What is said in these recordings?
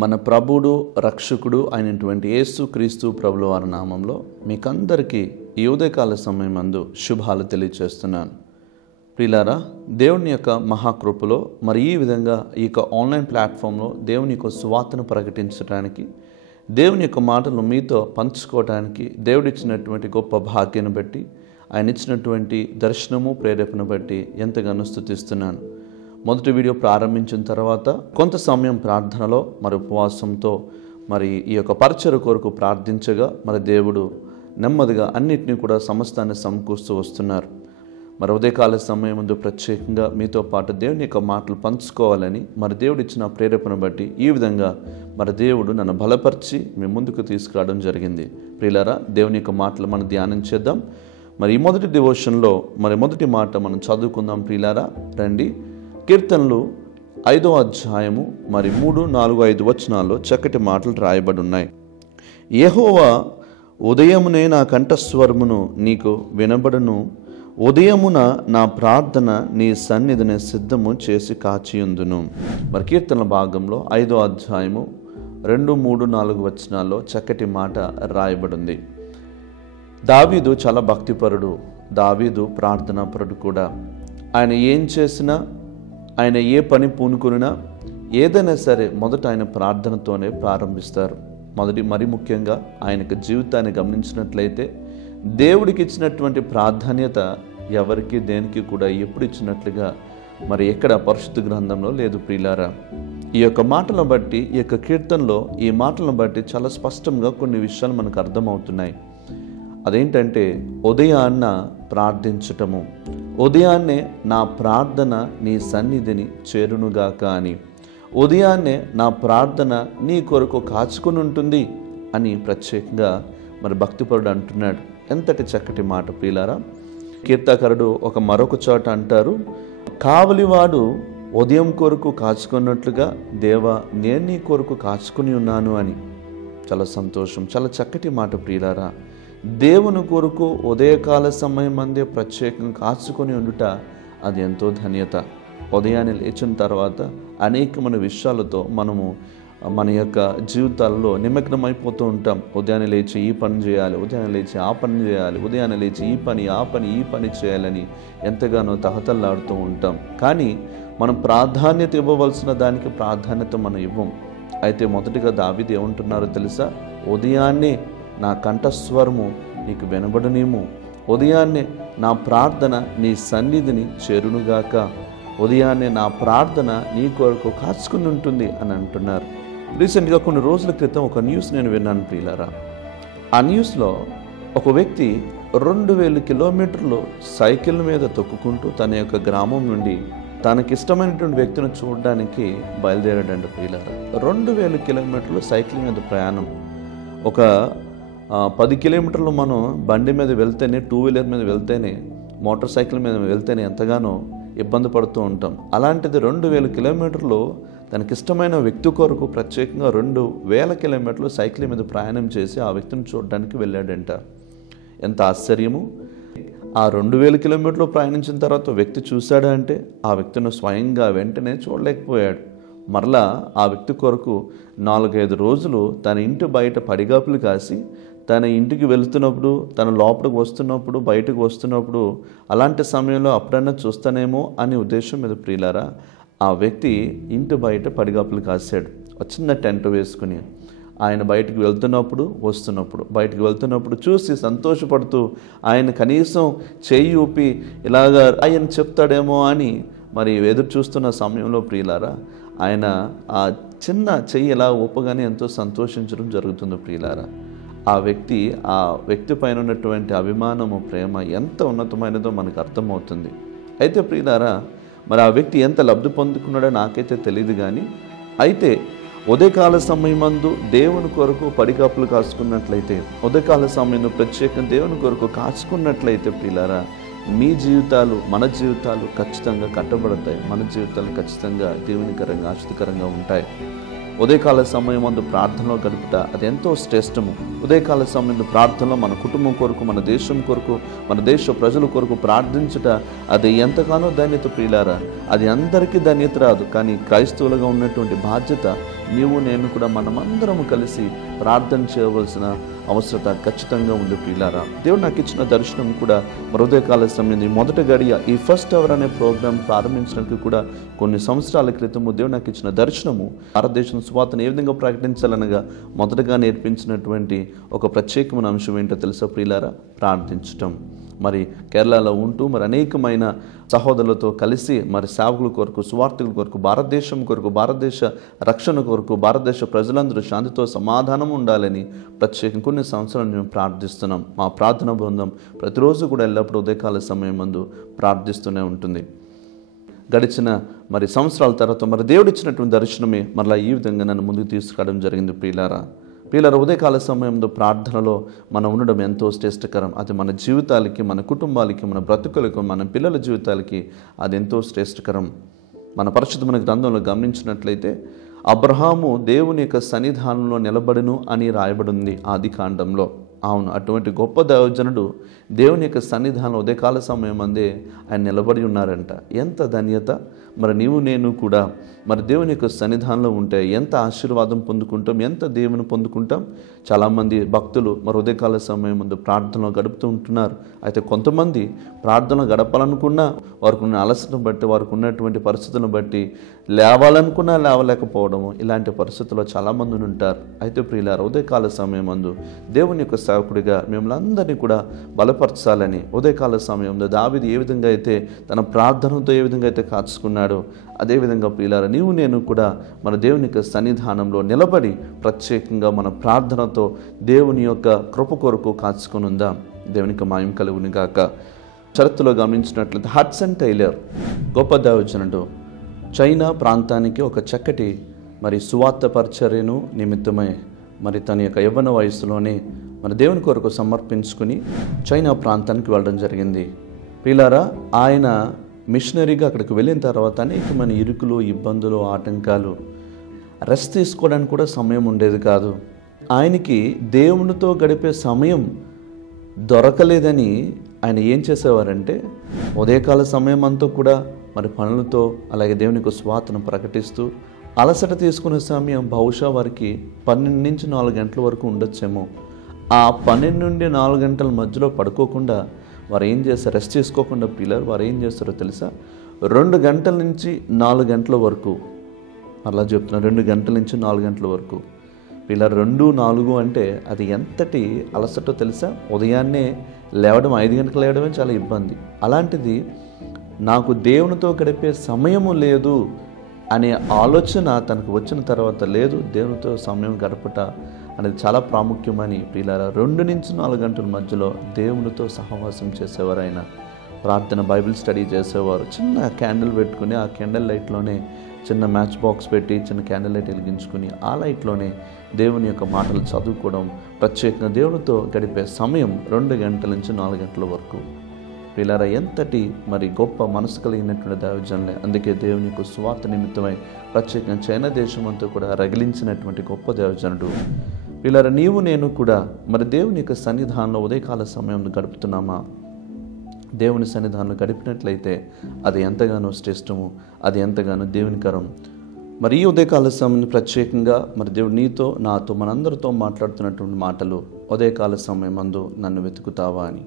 మన ప్రభుడు రక్షకుడు అయినటువంటి యేసుక్రీస్తు ప్రభుల వారి నామంలో మీకందరికీ ఈ ఉదయకాల సమయమందు శుభాలు తెలియజేస్తున్నాను. ప్రియులారా, దేవుని యొక్క మహాకృపలో మరి ఈ విధంగా ఈ యొక్క ఆన్లైన్ ప్లాట్ఫామ్లో దేవుని యొక్క సువార్తను ప్రకటించడానికి, దేవుని యొక్క మాటలు మీతో పంచుకోవడానికి దేవుడిచ్చినటువంటి గొప్ప భాగ్యాన్ని బట్టి, ఆయన ఇచ్చినటువంటి దర్శనము ప్రేరేపణ బట్టి ఎంతగానో స్తుతిస్తున్నాను. మొదటి వీడియో ప్రారంభించిన తర్వాత కొంత సమయం ప్రార్థనలో మరి ఉపవాసంతో మరి ఈ యొక్క పరిచర్య కొరకు ప్రార్థించగా మరి దేవుడు నెమ్మదిగా అన్నిటినీ కూడా సమస్తాన్ని సమకూరుస్తూ వస్తున్నారు. మరి ఉదయకాల సమయం ముందు ప్రత్యేకంగా మీతో పాటు దేవుని యొక్క మాటలు పంచుకోవాలని మరి దేవుడు ఇచ్చిన ప్రేరేపణ బట్టి ఈ విధంగా మరి దేవుడు నన్ను బలపరిచి మీ ముందుకు తీసుకురావడం జరిగింది. ప్రియులారా, దేవుని యొక్క మాటలు మనం ధ్యానం చేద్దాం. మరి ఈ మొదటి డివోషన్లో మరి మొదటి మాట మనం చదువుకుందాం. ప్రియులారా రండి. కీర్తనలు 5వ అధ్యాయము మరి 3, 4, 5 వచనాల్లో చక్కటి మాటలు రాయబడి ఉన్నాయి. యెహోవా, ఉదయమునే నా కంఠస్వరమును నీకు వినబడును, ఉదయమున నా ప్రార్థన నీ సన్నిధిని సిద్ధము చేసి కాచియుందును. మరి కీర్తనల భాగంలో 5వ అధ్యాయము 2, 3, 4 వచనాల్లో చక్కటి మాట రాయబడింది. దావీదు చాలా భక్తిపరుడు, దావీదు ప్రార్థనాపరుడు కూడా. ఆయన ఏం చేసినా, ఆయన ఏ పని పూనుకున్నా, ఏదైనా సరే మొదట ఆయన ప్రార్థనతోనే ప్రారంభిస్తారు. మరి ముఖ్యంగా ఆయనకు జీవితాన్ని గమనించినట్లయితే దేవుడికి ఇచ్చినటువంటి ప్రాధాన్యత ఎవరికి దేనికి కూడా ఎప్పుడు ఇచ్చినట్లుగా మరి ఎక్కడ పరిశుద్ధ గ్రంథంలో లేదు. ప్రియులారా, ఈ యొక్క మాటలను బట్టి, ఈ యొక్క కీర్తనలో ఈ మాటలను బట్టి చాలా స్పష్టంగా కొన్ని విషయాలు మనకు అర్థమవుతున్నాయి. అదేంటంటే, ఉదయాన్న ప్రార్థించటము, ఉదయాన్నే నా ప్రార్థన నీ సన్నిధిని చేరునుగాక అని, ఉదయాన్నే నా ప్రార్థన నీ కొరకు కాచుకుని ఉంటుంది అని ప్రత్యేకంగా మరి భక్తిపరుడు అంటున్నాడు. ఎంతటి చక్కటి మాట ప్రియులారా. కీర్తనకారుడు మరొక చోట అంటారు, కావలివాడు ఉదయం కొరకు కాచుకున్నట్లుగా దేవా నేను నీ కొరకు కాచుకుని ఉన్నాను అని. చాలా సంతోషం, చాలా చక్కటి మాట ప్రియులారా. దేవుని కొరకు ఉదయకాల సమయం అందే ప్రత్యేకంగా కాచుకొని ఉండుట అది ఎంతో ధన్యత. ఉదయాన్నే లేచిన తర్వాత అనేకమైన విషయాలతో మనము మన యొక్క జీవితాల్లో నిమగ్నమైపోతూ ఉంటాం. ఉదయాన్నే లేచి ఈ పని చేయాలి, ఉదయాన్నే లేచి ఆ పని చేయాలి, ఉదయాన్నే లేచి ఈ పని చేయాలని ఎంతగానో తహతల్లాడుతూ ఉంటాం. కానీ మనం ప్రాధాన్యత ఇవ్వవలసిన దానికి ప్రాధాన్యత మనం ఇవ్వం. అయితే మొదటిగా దావీదు ఏమంటున్నారో తెలుసా? ఉదయాన్నే నా కంఠస్వరము నీకు వినబడనేమో, ఉదయాన్నే నా ప్రార్థన నీ సన్నిధిని చేరునుగాక, ఉదయాన్నే నా ప్రార్థన నీ కొరకు కాచుకుని ఉంటుంది అని అంటున్నారు. రీసెంట్గా కొన్ని రోజుల క్రితం ఒక న్యూస్ నేను విన్నాను ప్రియులారా. ఆ న్యూస్లో ఒక వ్యక్తి 2000 కిలోమీటర్లు సైకిల్ మీద తొక్కుకుంటూ తన యొక్క గ్రామం నుండి తనకిష్టమైనటువంటి వ్యక్తిని చూడడానికి బయలుదేరాడంట ప్రియులారా. 2000 కిలోమీటర్లు సైకిల్ మీద ప్రయాణం. ఒక 10 కిలోమీటర్లు మనం బండి మీద వెళ్తేనే, 2 వీలర్ మీద వెళ్తేనే, మోటార్ సైకిల్ మీద వెళ్తేనే ఎంతగానో ఇబ్బంది పడుతూ ఉంటాం. అలాంటిది 2000 కిలోమీటర్లు తనకిష్టమైన వ్యక్తి కొరకు ప్రత్యేకంగా 2000 కిలోమీటర్లు సైకిల్ మీద ప్రయాణం చేసి ఆ వ్యక్తిని చూడడానికి వెళ్ళాడంట. ఎంత ఆశ్చర్యము! ఆ 2000 కిలోమీటర్లు ప్రయాణించిన తర్వాత వ్యక్తి చూశాడా అంటే ఆ వ్యక్తిని స్వయంగా వెంటనే చూడలేకపోయాడు. మరలా ఆ వ్యక్తి కొరకు 4-5 రోజులు తన ఇంటి బయట పడిగాపులు కాసి, తన ఇంటికి వెళుతున్నప్పుడు, తన లోపలికి వస్తున్నప్పుడు, బయటకు వస్తున్నప్పుడు, అలాంటి సమయంలో అప్పుడన్నా చూస్తానేమో అనే ఉద్దేశం మీద ప్రియులారా ఆ వ్యక్తి ఇంటి బయట పడిగాపులు కాశాడు. ఒక చిన్న టెంట్ వేసుకుని ఆయన బయటికి వెళ్తున్నప్పుడు, బయటికి వెళ్తున్నప్పుడు చూసి సంతోషపడుతూ ఆయన కనీసం చెయ్యి ఊపి ఇలాగా ఆయన చెప్తాడేమో అని మరి ఎదురు చూస్తున్న సమయంలో ప్రియులారా ఆయన ఆ చిన్న చెయ్యి ఇలా ఊపగానే ఎంతో సంతోషించడం జరుగుతుంది ప్రియులారా. ఆ వ్యక్తి పైన ఉన్నటువంటి అభిమానము, ప్రేమ ఎంత ఉన్నతమైనదో మనకు అర్థమవుతుంది. అయితే ప్రియులారా, మరి ఆ వ్యక్తి ఎంత లబ్ధి పొందుకున్నాడో నాకైతే తెలియదు. కానీ అయితే ఉదయకాల సమయమందు దేవుని కొరకు పడికాపులు కాచుకున్నట్లయితే, ఉదయకాల సమయంలో ప్రత్యేకంగా దేవుని కొరకు కాచుకున్నట్లయితే ప్రియులారా, మీ జీవితాలు, మన జీవితాలు ఖచ్చితంగా కట్టబడతాయి. మన జీవితాలు ఖచ్చితంగా దేవునికరంగా, ఆశీర్వాదకరంగా ఉంటాయి. ఉదయకాల సమయం ముందు ప్రార్థనలో గడుపుట అది ఎంతో శ్రేష్టము. ఉదయకాల సమయంలో ప్రార్థనలో మన కుటుంబం కొరకు, మన దేశం కొరకు, మన దేశ ప్రజల కొరకు ప్రార్థించుట అది ఎంతగానో ధన్యత ప్రియులారా. అది అందరికీ ధన్యత రాదు, కానీ క్రైస్తవులుగా ఉన్నటువంటి బాధ్యత నీవు నేను కూడా మనమందరము కలిసి ప్రార్థన చేయవలసిన అవసరత ఖచ్చితంగా ఉంది ప్రియులారా. దేవుడు నాకు ఇచ్చిన దర్శనం కూడా ఉదయకాల సమయం మొదటి గడియ ఈ ఫస్ట్ అవర్ అనే ప్రోగ్రాం ప్రారంభించడానికి కూడా కొన్ని సంవత్సరాల క్రితము దేవుడు నాకు ఇచ్చిన దర్శనము భారతదేశం సువార్తను ఏ విధంగా ప్రకటించాలనగా మొదటగా నేర్పించినటువంటి ఒక ప్రత్యేకమైన అంశం ఏంటో తెలుసా ప్రియులారా? ప్రార్థించటం. మరి కేరళలో ఉంటూ మరి అనేకమైన సహోదరులతో కలిసి మరి సేవకుల కొరకు, సువార్తల కొరకు, భారతదేశం కొరకు, భారతదేశ రక్షణ కొరకు, భారతదేశ ప్రజలందరూ శాంతితో సమాధానం ఉండాలని ప్రత్యేకంగా కొన్ని సంవత్సరాలు మేము ప్రార్థిస్తున్నాం. మా ప్రార్థన బృందం ప్రతిరోజు కూడా ఎల్లప్పుడూ ఉదయకాల సమయం ముందు ప్రార్థిస్తూనే ఉంటుంది. గడిచిన మరి సంవత్సరాల తర్వాత మరి దేవుడిచ్చినటువంటి దర్శనమే మరలా ఈ విధంగా నన్ను ముందుకు తీసుకురావడం జరిగింది ప్రియులారా. ఉదయకాల సమయంలో ప్రార్థనలో మనం ఉండడం ఎంతో శ్రేష్టకరం. అది మన జీవితాలకి, మన కుటుంబాలకి, మన బ్రతుకులకు, మన పిల్లల జీవితాలకి అది ఎంతో శ్రేష్టకరం. మన పరిశుద్ధమైన గ్రంథంలో గమనించినట్లయితే అబ్రహాము దేవుని యొక్క సన్నిధానంలో నిలబడును అని రాయబడింది ఆదికాండంలో. అవును, అటువంటి గొప్ప దైవజనుడు దేవుని యొక్క సన్నిధానంలో ఉదయకాల సమయం అందే ఆయన నిలబడి ఉన్నారంట. ఎంత ధన్యత! మరి నీవు నేను కూడా మరి దేవుని యొక్క సన్నిధానంలో ఉంటే ఎంత ఆశీర్వాదం పొందుకుంటాం, ఎంత దేవుని పొందుకుంటాం. చాలామంది భక్తులు మరి ఉదయకాల సమయం ముందు ప్రార్థనలో గడుపుతూ ఉంటున్నారు. అయితే కొంతమంది ప్రార్థనలో గడపాలనుకున్నా వారికి ఉన్న అలసటను బట్టి, వారికి ఉన్నటువంటి పరిస్థితులను బట్టి లేవాలనుకున్నా లేవలేకపోవడము, ఇలాంటి పరిస్థితుల్లో చాలామంది ఉంటారు. అయితే ప్రియులారా, ఉదయకాల సమయం ముందు దేవుని యొక్క సేవకుడిగా మిమ్మల్ని అందరినీ కూడా బలపరచాలని ఉదయకాల సమయంలో దావీదు ఏ విధంగా అయితే తన ప్రార్థనతో ఏ విధంగా అయితే కాచుకున్నాడో అదేవిధంగా ప్రియులారా నీవు నేను కూడా మన దేవుని యొక్క సన్నిధానంలో నిలబడి ప్రత్యేకంగా మన ప్రార్థనతో దేవుని యొక్క కృప కొరకు కాచుకొని ఉందాం. దేవునికి మహిమ కలుగును గాక. చరిత్రలో గమనించినట్లయితే హడ్సన్ టైలర్ గొప్ప దైవజనుడు చైనా ప్రాంతానికి ఒక చక్కటి మరి సువార్త పరిచర్యను నిమిత్తమై మరి తన యొక్క యవ్వన వయసులోనే మరి దేవుని కొరకు సమర్పించుకుని చైనా ప్రాంతానికి వెళ్ళడం జరిగింది. ప్రియులారా, ఆయన మిషనరీగా అక్కడికి వెళ్ళిన తర్వాత అనేకమైన ఇరుకులు, ఇబ్బందులు, ఆటంకాలు, రెస్ట్ తీసుకోవడానికి కూడా సమయం ఉండేది కాదు. ఆయనకి దేవునితో గడిపే సమయం దొరకలేదని ఆయన ఏం చేసేవారంటే ఉదయకాల సమయం అంతా కూడా మరి పనులతో అలాగే దేవునికి స్వార్థను ప్రకటిస్తూ అలసట తీసుకునే సమయం బహుశా వారికి 12 నుంచి 4 గంటల వరకు ఉండొచ్చేమో. ఆ 12 నుండి 4 గంటల మధ్యలో పడుకోకుండా వారు ఏం చేస్తారు, రెస్ట్ చేసుకోకుండా పిల్లలు వారు ఏం చేస్తారో తెలుసా, 2 గంటల నుంచి 4 గంటల వరకు, అలా చెప్తున్నారు, 2 గంటల నుంచి 4 గంటల వరకు. పిల్లలు 2, 4 అంటే అది ఎంతటి అలసటో తెలుసా. ఉదయాన్నే లేవడం 5 గంటలకు లేవడమే చాలా ఇబ్బంది. అలాంటిది నాకు దేవునితో గడిపే సమయము లేదు అనే ఆలోచన తనకు వచ్చిన తర్వాత, లేదు దేవునితో సమయం గడపట అనేది చాలా ప్రాముఖ్యమని ప్రియులారా 2 నుంచి 4 గంటల మధ్యలో దేవునితో సహవాసం చేసేవారు. ఆయన ప్రార్థన, బైబిల్ స్టడీ చేసేవారు. చిన్న క్యాండిల్ పెట్టుకుని ఆ క్యాండిల్ లైట్లోనే చిన్న మ్యాచ్ బాక్స్ పెట్టి చిన్న క్యాండిల్ లైట్ వెలిగించుకుని ఆ లైట్లోనే దేవుని యొక్క మాటలు చదువుకోవడం, ప్రత్యేకంగా దేవునితో గడిపే సమయం 2 గంటల నుంచి 4 గంటల వరకు. ప్రియులారా, ఎంతటి మరి గొప్ప మనసు కలిగినటువంటి దైవజనులే. అందుకే దేవుని యొక్క స్వార్థ నిమిత్తమై ప్రత్యేకంగా చైనా దేశం అంతా కూడా రగిలించినటువంటి గొప్ప దైవజనుడు. ప్రియులారా, నీవు నేను కూడా మరి దేవుని యొక్క సన్నిధానంలో ఉదయకాల సమయం గడుపుతున్నామా? దేవుని సన్నిధానంలో గడిపినట్లయితే అది ఎంతగానో శ్రేష్టము, అది ఎంతగానో దేవునికరం. మరి ఈ ఉదయకాల సమయం ప్రత్యేకంగా మరి దేవుడు నీతో నాతో మనందరితో మాట్లాడుతున్నటువంటి మాటలు, ఉదయకాల సమయం మందు నన్ను వెతుకుతావా అని.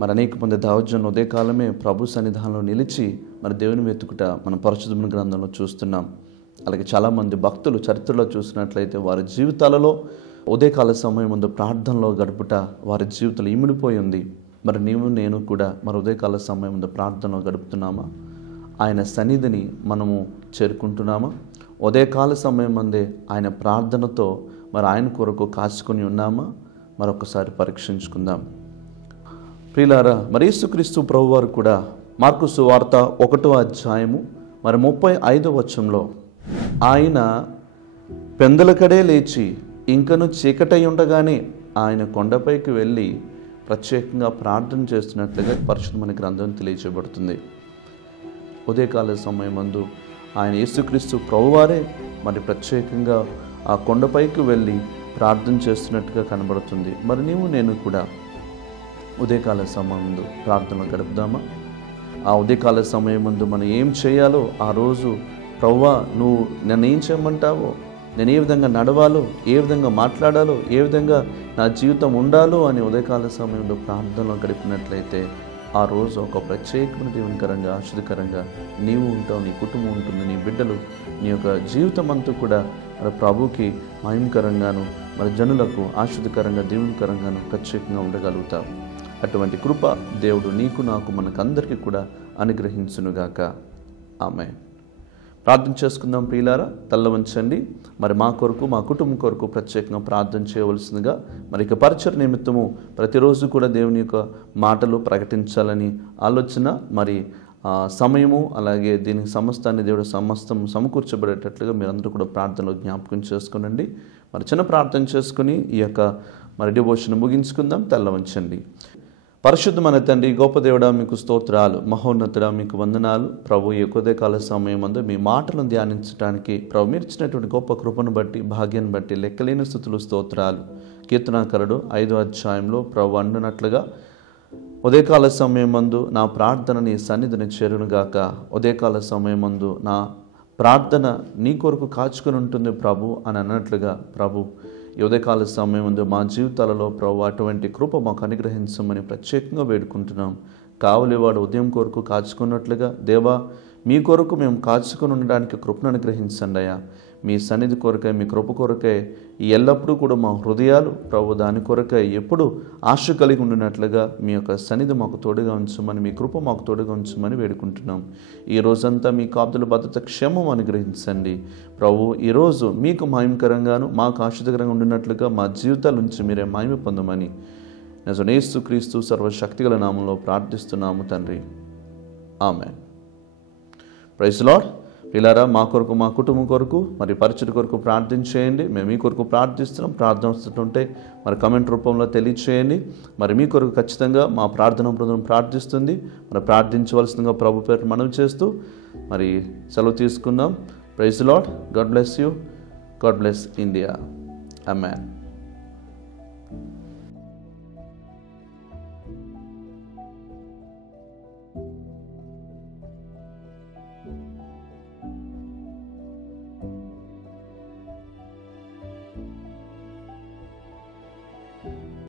మరి అనేక మంది దైవజనులు ఉదయకాలమే ప్రభు సన్నిధానంలో నిలిచి మరి దేవుని వెతుకుట మనం పరిశుద్ధమైన గ్రంథంలో చూస్తున్నాం. అలాగే చాలామంది భక్తులు చరిత్రలో చూసినట్లయితే వారి జీవితాలలో ఉదయకాల సమయం ముందు ప్రార్థనలో గడుపుట వారి జీవితంలో ఇమిడిపోయి ఉంది. మరి నీవు నేను కూడా మరి ఉదయకాల సమయం ముందు ప్రార్థనలో గడుపుతున్నామా? ఆయన సన్నిధిని మనము చేరుకుంటున్నామా? ఉదయకాల సమయం ముందే ఆయన ప్రార్థనతో మరి ఆయన కొరకు కాచుకొని ఉన్నామా? మరొకసారి పరీక్షించుకుందాం. ప్రియులారా, మరి యేసుక్రీస్తు ప్రభువారు కూడా మార్కు సువార్త 1వ అధ్యాయము మరి 35వ వచనంలో ఆయన పెందలకడే లేచి ఇంకను చీకటై ఉండగానే ఆయన కొండపైకి వెళ్ళి ప్రత్యేకంగా ప్రార్థన చేస్తున్నట్లుగా పరిశుద్ధమైన గ్రంథం తెలియజేయబడుతుంది. ఉదయకాల సమయం మందు ఆయన యేసుక్రీస్తు ప్రభువారే మరి ప్రత్యేకంగా ఆ కొండపైకి వెళ్ళి ప్రార్థన చేస్తున్నట్టుగా కనబడుతుంది. మరి నేను కూడా ఉదయకాల సమయం ముందు ప్రార్థనలు గడుపుదామా? ఆ ఉదయకాల సమయం ముందు మనం ఏం చేయాలో ఆ రోజు, ప్రభువా నువ్వు నన్ను ఏం చేయమంటావో, నేను ఏ విధంగా నడవాలో, ఏ విధంగా మాట్లాడాలో, ఏ విధంగా నా జీవితం ఉండాలో అని ఉదయకాల సమయంలో ప్రార్థనలో గడిపినట్లయితే ఆ రోజు ఒక ప్రత్యేకమైన దీవెనకరంగా, ఆశీర్వదకరంగా నీవు ఉంటావు, నీ కుటుంబం ఉంటుంది, నీ బిడ్డలు, నీ యొక్క జీవితం అంతా కూడా మరి ప్రభుకి మహిమకరంగాను, మరి జనులకు ఆశీర్వదకరంగా, దీవెనకరంగాను ప్రత్యేకంగా ఉండగలుగుతావు. అటువంటి కృప దేవుడు నీకు, నాకు, మనకందరికీ కూడా అనుగ్రహించునుగాక. ఆమేన్. ప్రార్థన చేసుకుందాం ప్రియులారా. తల్ల వంచండి. మరి మా కొరకు, మా కుటుంబం కొరకు ప్రత్యేకంగా ప్రార్థన చేయవలసిందిగా, మరి ఇక పరిచయ నిమిత్తము ప్రతిరోజు కూడా దేవుని యొక్క మాటలు ప్రకటించాలని ఆలోచన, మరి సమయము, అలాగే దీనికి సమస్తాన్ని దేవుడు సమస్తం సమకూర్చబడేటట్లుగా మీరందరూ కూడా ప్రార్థనలో జ్ఞాపకం చేసుకునండి. మరి చిన్న ప్రార్థన చేసుకుని ఈ యొక్క మరి డివోషన్ ముగించుకుందాం. తెల్ల వంచండి. పరిశుద్ధమైన తండ్రి, గొప్ప దేవుడా మీకు స్తోత్రాలు, మహోన్నతుడా మీకు వందనాలు. ప్రభు ఈ ఉదయకాల సమయం ముందు మీ మాటలను ధ్యానించడానికి ప్రభు మీరు ఇచ్చినటువంటి గొప్ప కృపను బట్టి, భాగ్యాన్ని బట్టి లెక్కలేని స్తుతులు, స్తోత్రాలు. కీర్తనాకారుడు 5వ అధ్యాయంలో ప్రభు అంటున్నట్లుగా, ఉదయకాల సమయం మందు నా ప్రార్థన నీ సన్నిధిని చేరునుగాక. ఉదయకాల సమయం మందు నా ప్రార్థన నీ కొరకు కాచుకొని ఉంటుంది ప్రభు అని అన్నట్లుగా, ప్రభు ఈ ఉదయకాల సమయం ముందు మా జీవితాలలో ప్రభు అటువంటి కృప మాకు అనుగ్రహించమని ప్రత్యేకంగా వేడుకుంటున్నాం. కావలివాడు ఉదయం కొరకు కాచుకున్నట్లుగా దేవా మీ కొరకు మేము కాచుకొని ఉండడానికి కృపను అనుగ్రహించండి అయ్యా. మీ సన్నిధి కొరకై, మీ కృప కొరకై ఎల్లప్పుడూ కూడా మా హృదయాలు ప్రభు దాని కొరకై ఎప్పుడు ఆశ కలిగి ఉండినట్లుగా మీ యొక్క సన్నిధి మాకు తోడుగా ఉంచమని, మీ కృప మాకు తోడుగా ఉంచమని వేడుకుంటున్నాం. ఈ రోజంతా మీ కాపుదల భద్రత క్షేమం అనుగ్రహించండి ప్రభు. ఈరోజు మీకు మహిమకరంగాను, మాకు ఆశీర్వదకరంగా ఉండినట్లుగా మా జీవితాల నుంచి మీరే మహిమ పొందమని యేసుక్రీస్తు సర్వశక్తిగల నామంలో ప్రార్థిస్తున్నాము తండ్రి. ఆమేన్. Praise Lord. పిల్లారా, మా కొరకు, మా కుటుంబం కొరకు, మరి పరిచయ కొరకు ప్రార్థన చేయండి. మేము మీ కొరకు ప్రార్థిస్తున్నాం. ప్రార్థన వస్తుంటే మరి కమెంట్ రూపంలో తెలియచేయండి. మరి మీ కొరకు ఖచ్చితంగా మా ప్రార్థన బృందం ప్రార్థిస్తుంది. మరి ప్రార్థించవలసిందిగా ప్రభు పేరు మనవి చేస్తూ మరి సెలవు తీసుకుందాం. Praise lord. God bless you. God bless India. Amen.